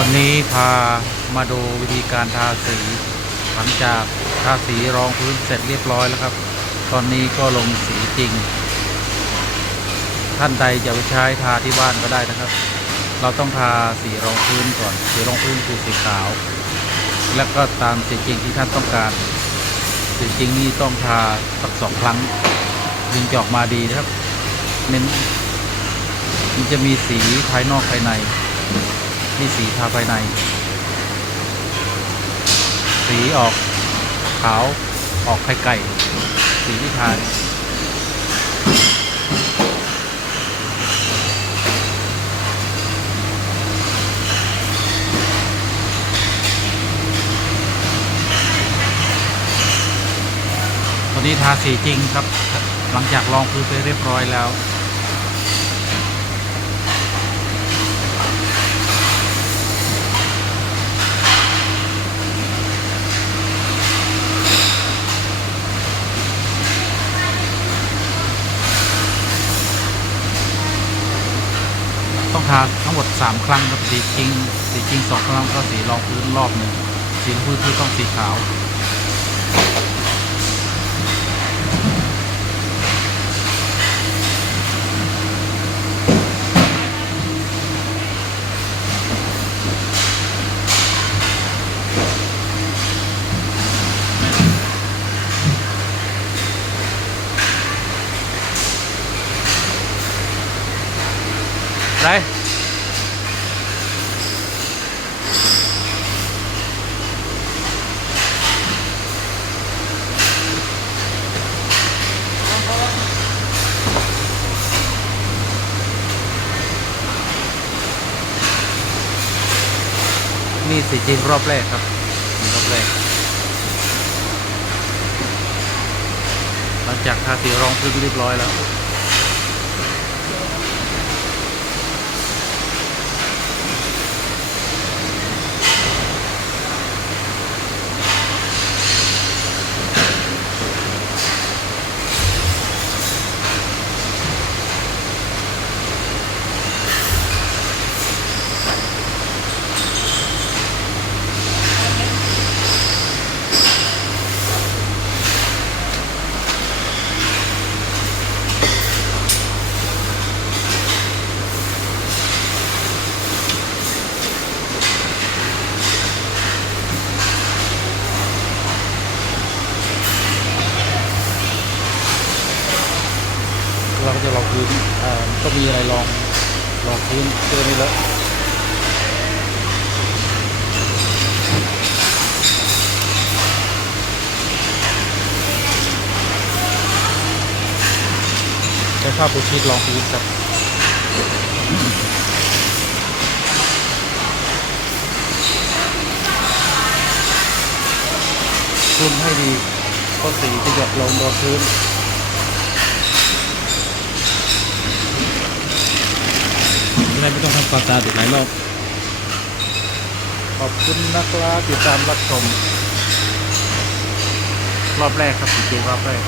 วันนี้พามาดูวิธีการทาสีหลังจากทาสีรองพื้นเสร็จเรียบร้อยแล้วครับ ตอนนี้ก็ลงสีจริง ท่านใดจะไปใช้ทาที่บ้านก็ได้นะครับ เราต้องทาสีรองพื้นก่อน สีรองพื้นคือสีขาว แล้วก็ตามสีจริงที่ท่านต้องการ สีจริงนี่ต้องทาสักสองครั้งถึงจะออกมาดีนะครับเน้นมันจะมีสีภายนอกภายใน นี่สีทาภายใน สีออกขาวออกไข่ไก่ สีที่ทานวันนี้ทาสีจริงครับ หลังจากลองพื้นไปเรียบร้อยแล้ว ทาทั้งหมด 3 ครั้งครับสีจริง สีจริงสองครั้งก็สีรองพื้นรอบหนึ่งสีพื้นคือต้องสีขาว ไนี่สีจริงรอบแรกครับรอบแรก หลังจากทาสีรองพื้นเรียบร้อยแล้ว ก็จะลองพื้นก็มีอะไรลองลองพื้นเจอนี่แล้วใช้ผ้าปูชีตลองพื้นครับคลุมให้ดีเพราะสีจะหยดลงโดนพื้น จะ ได้ไม่ต้องทำความสะอาดอีกหลายรอบขอบคุณนะครับติดตามรับชมรอบแรกครับจริงๆรอบแรก